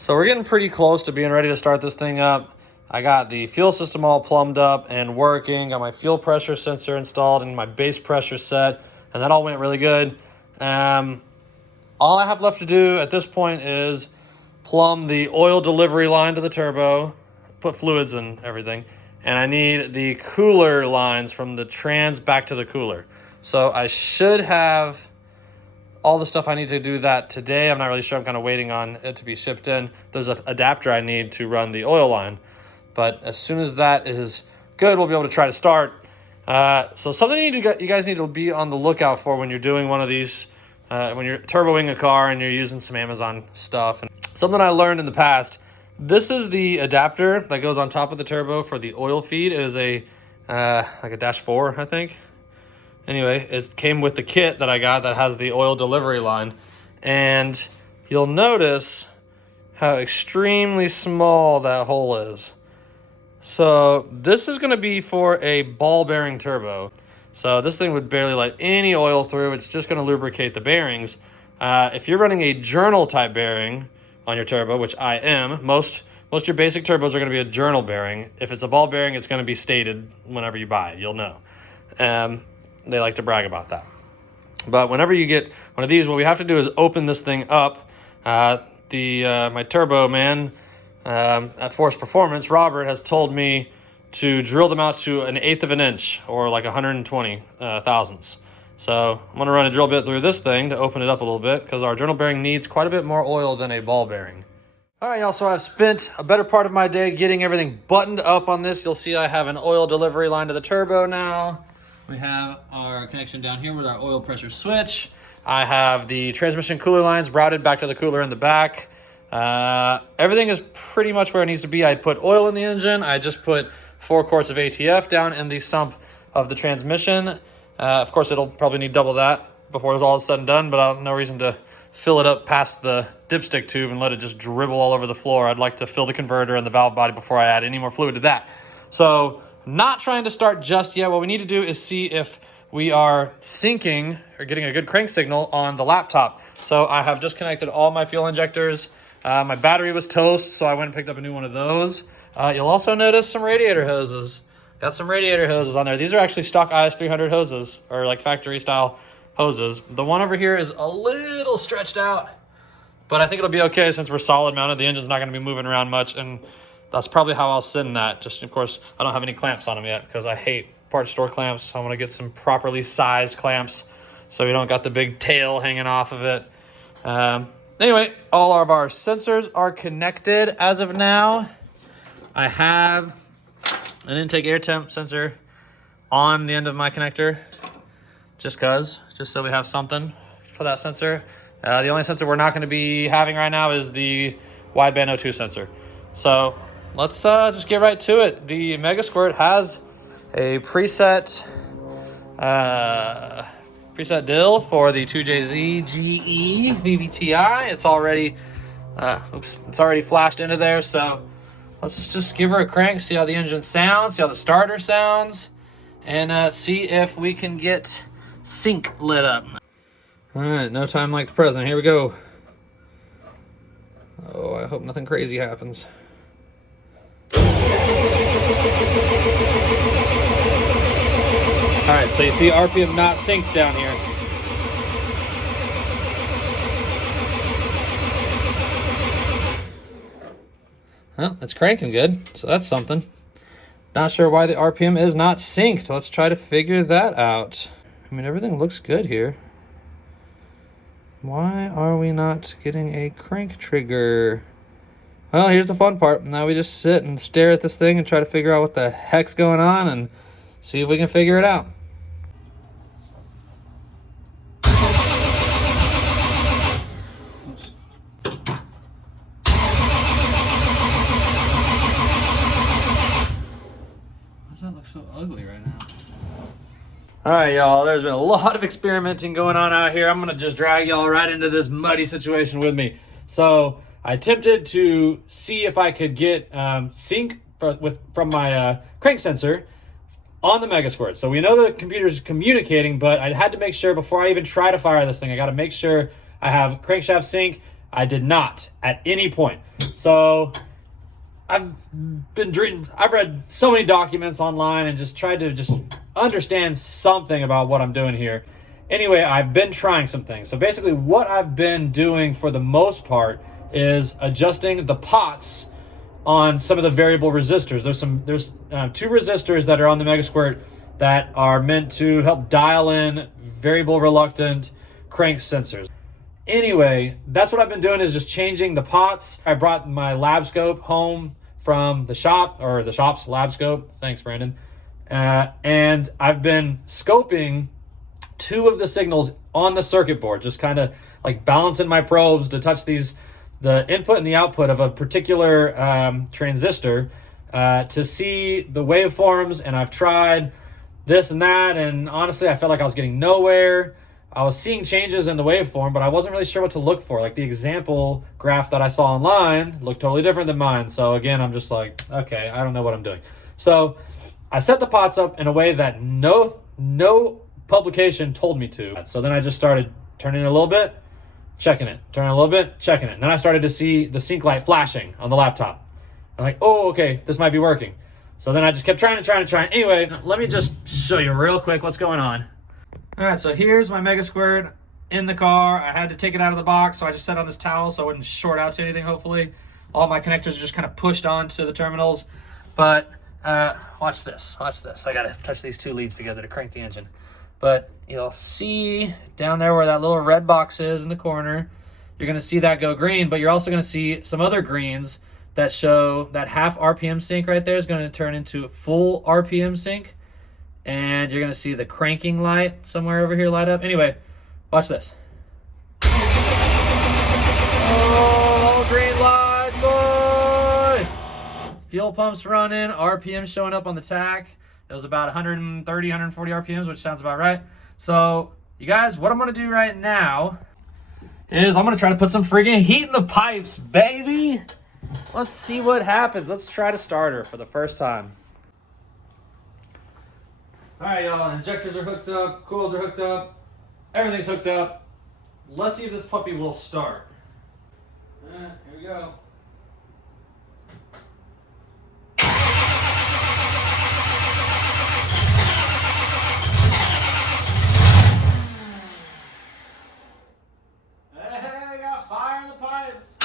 So we're getting pretty close to being ready to start this thing up. I got the fuel system all plumbed up and working, got my fuel pressure sensor installed and my base pressure set, and that all went really good. All I have left to do at this point is plumb the oil delivery line to the turbo, put fluids and everything, and I need the cooler lines from the trans back to the cooler. So I should have all the stuff I need to do that today. I'm not really sure. I'm kind of waiting on it to be shipped in. There's an adapter I need to run the oil line. But as soon as that is good, we'll be able to try to start. So something you guys need to be on the lookout for when you're doing one of these, when you're turboing a car and you're using some Amazon stuff. And something I learned in the past, this is the adapter that goes on top of the turbo for the oil feed. It is a like a -4, I think. Anyway, it came with the kit that I got that has the oil delivery line. And you'll notice how extremely small that hole is. So this is going to be for a ball bearing turbo. So this thing would barely let any oil through. It's just going to lubricate the bearings. If you're running a journal type bearing on your turbo, which I am, most of your basic turbos are going to be a journal bearing. If it's a ball bearing, it's going to be stated whenever you buy it. You'll know. They like to brag about that. But whenever you get one of these, what we have to do is open this thing up. My turbo man at Force Performance, Robert, has told me to drill them out to 1/8 of an inch, or like 120 thousandths. So I'm going to run a drill bit through this thing to open it up a little bit, because our journal bearing needs quite a bit more oil than a ball bearing. All right, y'all, so I've spent a better part of my day getting everything buttoned up on this. You'll see I have an oil delivery line to the turbo now. We have our connection down here with our oil pressure switch. I have the transmission cooler lines routed back to the cooler in the back. Everything is pretty much where it needs to be. I put oil in the engine. I just put 4 quarts of ATF down in the sump of the transmission. Of course, it'll probably need double that before it's all said and done, but I have no reason to fill it up past the dipstick tube and let it just dribble all over the floor. I'd like to fill the converter and the valve body before I add any more fluid to that. So not trying to start just yet. What we need to do is see if we are syncing or getting a good crank signal on the laptop. So I have just connected all my fuel injectors. My battery was toast, so I went and picked up a new one of those. You'll also notice some radiator hoses. Got some radiator hoses on there. These are actually stock IS300 hoses, or like factory style hoses. The one over here is a little stretched out, but I think it'll be okay since we're solid mounted. The engine's not going to be moving around much, and that's probably how I'll send that. Just, of course, I don't have any clamps on them yet because I hate parts store clamps. I want to get some properly sized clamps so we don't got the big tail hanging off of it. Anyway, all of our sensors are connected as of now. I have an intake air temp sensor on the end of my connector just so we have something for that sensor. The only sensor we're not going to be having right now is the wideband O2 sensor. So let's just get right to it. The Megasquirt has a preset dill for the 2jz's GE VVTi. It's already flashed into there. So let's just give her a crank, see how the engine sounds, see how the starter sounds, and see if we can get sync lit up. All right, no time like the present. Here we go. Oh, I hope nothing crazy happens. All right, so you see RPM not synced down here. Well, it's cranking good, so that's something. Not sure why the RPM is not synced. Let's try to figure that out. I mean, everything looks good here. Why are we not getting a crank trigger? Well, here's the fun part. Now we just sit and stare at this thing and try to figure out what the heck's going on and see if we can figure it out. Why does that look so ugly right now? All right, y'all, there's been a lot of experimenting going on out here. I'm gonna just drag y'all right into this muddy situation with me. So I attempted to see if I could get sync from my crank sensor on the Megasquirt. So we know the computer's communicating, but I had to make sure before I even try to fire this thing, I gotta make sure I have crankshaft sync I did not at any point. So I've read so many documents online and just tried to just understand something about what I'm doing here. Anyway, I've been trying some things. So basically what I've been doing for the most part is adjusting the pots on some of the variable resistors. There's two resistors that are on the Megasquirt that are meant to help dial in variable reluctant crank sensors. Anyway, that's what I've been doing, is just changing the pots. I brought my lab scope home from the shop, or the shop's lab scope. Thanks, Brandon. And I've been scoping two of the signals on the circuit board, just kind of like balancing my probes to touch the input and the output of a particular transistor to see the waveforms. And I've tried this and that, and honestly, I felt like I was getting nowhere. I was seeing changes in the waveform, but I wasn't really sure what to look for. Like the example graph that I saw online looked totally different than mine. So again, I'm just like, okay, I don't know what I'm doing. So I set the pots up in a way that no publication told me to. So then I just started turning it a little bit, checking it, turning a little bit, checking it. And then I started to see the sync light flashing on the laptop. I'm like, oh, okay, this might be working. So then I just kept trying. Anyway, let me just show you real quick what's going on. All right, so here's my Megasquirt in the car. I had to take it out of the box, so I just set on this towel so it wouldn't short out to anything, hopefully. All my connectors are just kind of pushed onto the terminals. But watch this. I got to touch these two leads together to crank the engine. But you'll see down there where that little red box is in the corner, you're going to see that go green, but you're also going to see some other greens that show that half RPM sync right there is going to turn into full RPM sync. And you're going to see the cranking light somewhere over here light up. Anyway, watch this. Oh, green light, boy! Fuel pump's running, RPM showing up on the tach. It was about 130, 140 RPMs, which sounds about right. So, you guys, what I'm going to do right now is I'm going to try to put some friggin' heat in the pipes, baby! Let's see what happens. Let's try to start her for the first time. All right, y'all, injectors are hooked up, coils are hooked up, everything's hooked up. Let's see if this puppy will start. Here we go. Hey, got fire in the pipes.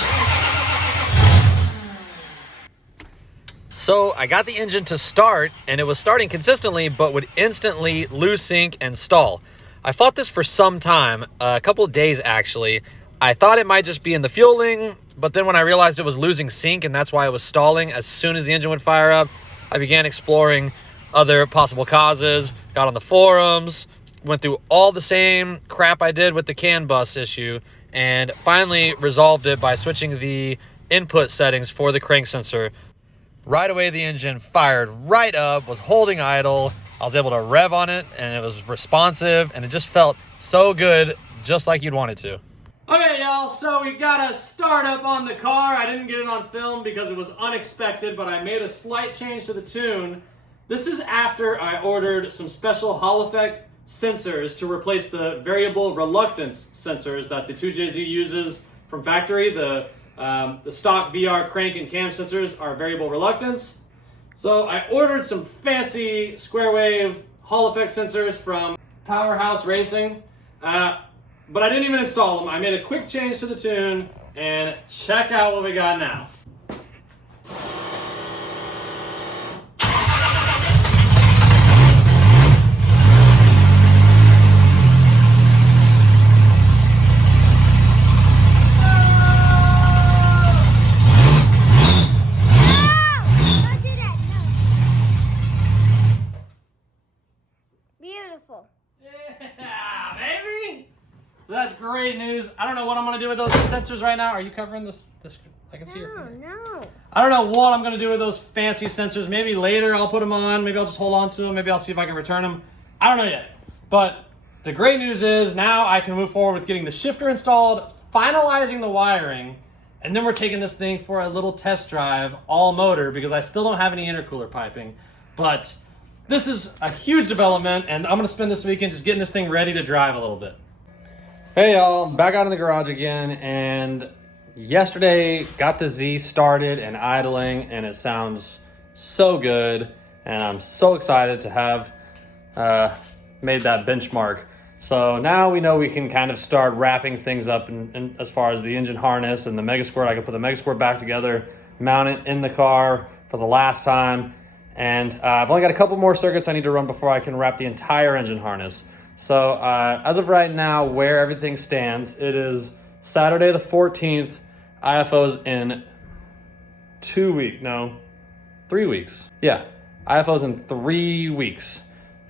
So I got the engine to start, and it was starting consistently, but would instantly lose sync and stall. I fought this for some time, a couple of days actually. I thought it might just be in the fueling, but then when I realized it was losing sync and that's why it was stalling as soon as the engine would fire up, I began exploring other possible causes, got on the forums, went through all the same crap I did with the CAN bus issue, and finally resolved it by switching the input settings for the crank sensor. Right away, the engine fired right up, was holding idle. I was able to rev on it, and it was responsive, and it just felt so good, just like you'd want it to. Okay, y'all, so we got a startup on the car. I didn't get it on film because it was unexpected, but I made a slight change to the tune. This is after I ordered some special Hall effect sensors to replace the variable reluctance sensors that the 2jz's uses from factory. The stock VR crank and cam sensors are variable reluctance. So I ordered some fancy square wave Hall effect sensors from Powerhouse Racing, but I didn't even install them. I made a quick change to the tune, and check out what we got now. Yeah, baby! So that's great news. I don't know what I'm going to do with those sensors right now. Are you covering this? I can see your finger. No. I don't know what I'm going to do with those fancy sensors. Maybe later I'll put them on. Maybe I'll just hold on to them. Maybe I'll see if I can return them. I don't know yet. But the great news is now I can move forward with getting the shifter installed, finalizing the wiring, and then we're taking this thing for a little test drive, all motor, because I still don't have any intercooler piping. But this is a huge development, and I'm going to spend this weekend just getting this thing ready to drive a little bit. Hey y'all, back out in the garage again, and yesterday got the Z started and idling, and it sounds so good, and I'm so excited to have made that benchmark. So now we know we can kind of start wrapping things up in as far as the engine harness and the Megasquirt. I can put the Megasquirt back together, mount it in the car for the last time, and I've only got a couple more circuits I need to run before I can wrap the entire engine harness. So as of right now, where everything stands, it is Saturday the 14th. IFO's in 3 weeks. Yeah, IFO's in 3 weeks.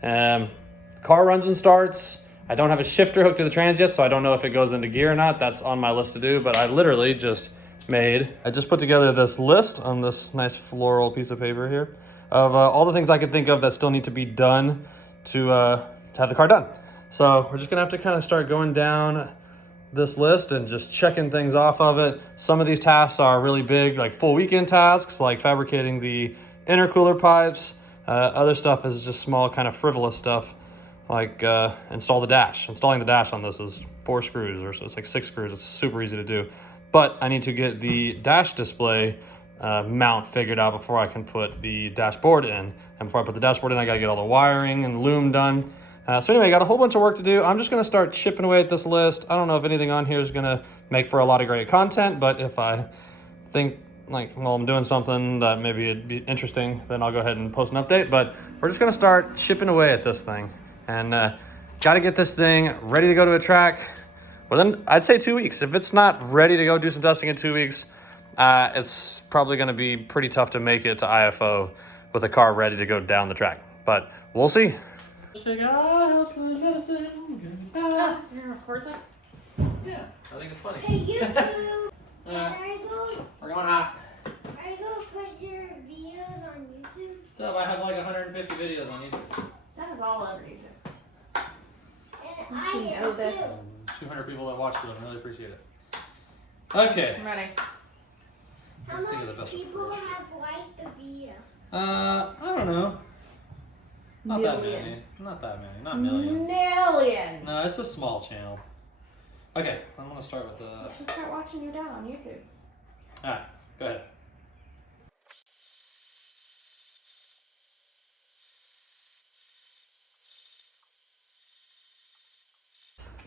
Car runs and starts. I don't have a shifter hooked to the trans yet, so I don't know if it goes into gear or not. That's on my list to do, but I literally just put together this list on this nice floral piece of paper here of all the things I could think of that still need to be done to have the car done. So we're just gonna have to kind of start going down this list and just checking things off of it. Some of these tasks are really big, like full weekend tasks, like fabricating the intercooler pipes. Other stuff is just small, kind of frivolous stuff, like installing the dash on this is 4 screws, or so it's like 6 screws. It's super easy to do, but I need to get the dash display mount figured out before I can put the dashboard in. And before I put the dashboard in, I gotta get all the wiring and loom done. So anyway, I got a whole bunch of work to do. I'm just gonna start chipping away at this list. I don't know if anything on here is gonna make for a lot of great content, but if I think like, well, I'm doing something that maybe it'd be interesting, then I'll go ahead and post an update. But we're just gonna start chipping away at this thing, and gotta get this thing ready to go to a track within, I'd say, 2 weeks. If it's not ready to go do some testing in 2 weeks, it's probably gonna be pretty tough to make it to IFO with a car ready to go down the track, but we'll see. You're gonna record this? Yeah, I think it's funny. To YouTube. We're going hot. Are you gonna put your videos on YouTube? Dub, I have like 150 videos on YouTube. That is all over YouTube. And You I should am know this. too. 200 people that watched it. I really appreciate it. Okay. I'm ready. How Think of the much best people approach. have liked the video? I don't know. Not that many. Millions. Not that many. Not millions. Millions. No, it's a small channel. Okay, I'm gonna start with the. You should start watching your dad on YouTube. Alright, go ahead.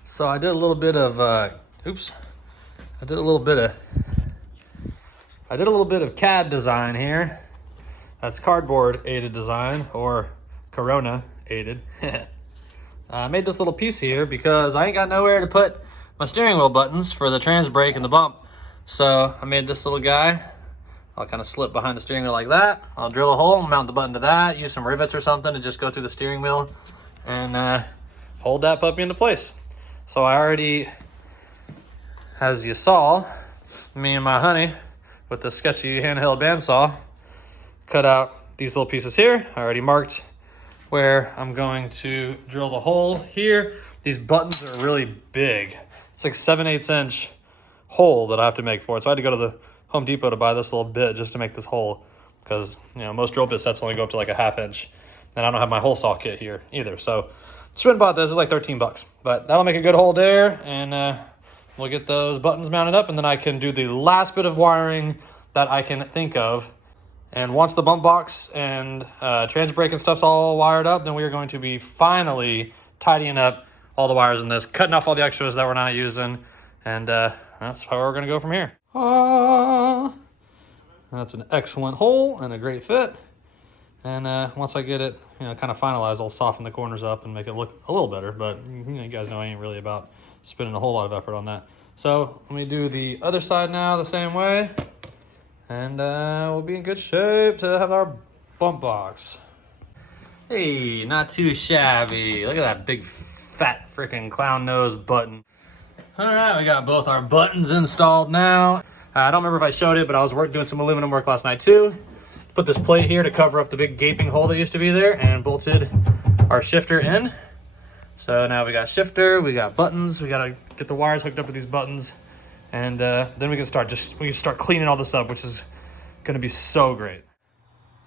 So I did a little bit of I did a little bit of CAD design here. That's cardboard aided design, or Corona aided. I made this little piece here because I ain't got nowhere to put my steering wheel buttons for the trans brake and the bump. So I made this little guy. I'll kind of slip behind the steering wheel like that. I'll drill a hole, mount the button to that, use some rivets or something to just go through the steering wheel and hold that puppy into place. So I already, as you saw, me and my honey with the sketchy handheld bandsaw cut out these little pieces here. I already marked where I'm going to drill the hole here. These buttons are really big. It's like 7/8 inch hole that I have to make for it. So I had to go to the Home Depot to buy this little bit just to make this hole, because most drill bit sets only go up to like a 1/2 inch, and I don't have my hole saw kit here either. So just went and bought this. It's like 13 bucks, but that'll make a good hole there, and we'll get those buttons mounted up, and then I can do the last bit of wiring that I can think of. And once the bump box and trans brake and stuff's all wired up, then we are going to be finally tidying up all the wires in this, cutting off all the extras that we're not using, and that's how we're going to go from here. That's an excellent hole and a great fit. And once I get it, kind of finalized, I'll soften the corners up and make it look a little better. But you guys know I ain't really about spending a whole lot of effort on that. So let me do the other side now the same way. And we'll be in good shape to have our bump box. Hey, not too shabby. Look at that big fat freaking clown nose button. All right, we got both our buttons installed now. I don't remember if I showed it, but I was doing some aluminum work last night too. Put this plate here to cover up the big gaping hole that used to be there, and bolted our shifter in. So now we got shifter, we got buttons, we gotta get the wires hooked up with these buttons. And then we can start cleaning all this up, which is gonna be so great.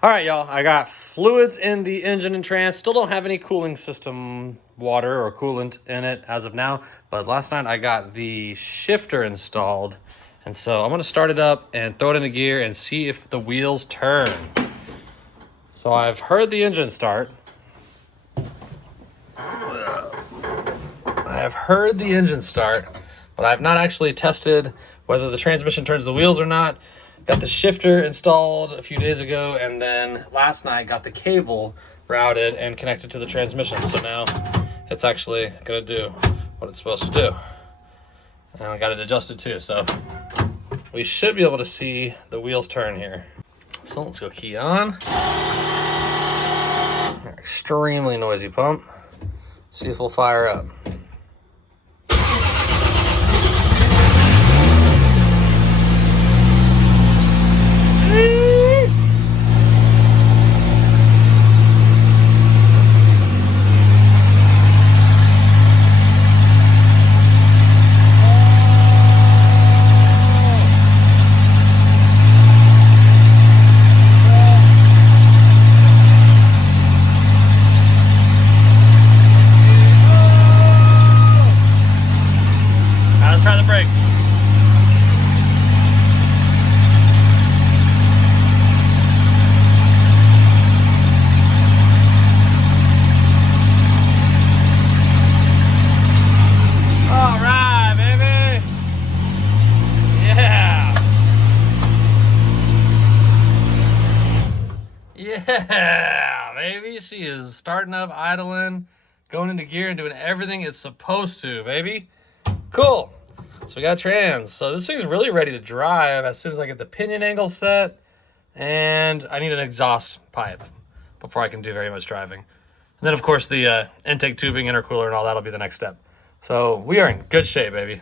All right, y'all, I got fluids in the engine and trans. Still don't have any cooling system water or coolant in it as of now, but last night I got the shifter installed, And so I'm gonna start it up and throw it into gear and see if the wheels turn. So I've heard the engine start. I have heard the engine start, but I've not actually tested whether the transmission turns the wheels or not. Got the shifter installed a few days ago, and then last night got the cable routed and connected to the transmission. So now it's actually gonna do what it's supposed to do. And I got it adjusted too, so we should be able to see the wheels turn here. So let's go key on. Extremely noisy pump. See if we'll fire up. Let's try the brake. All right, baby. Yeah. Yeah, baby. She is starting up, idling, going into gear, and doing everything it's supposed to, baby. Cool. So we got trans. So this thing's really ready to drive as soon as I get the pinion angle set, and I need an exhaust pipe before I can do very much driving. And then of course the intake tubing, intercooler, and all that'll be the next step. So we are in good shape, baby.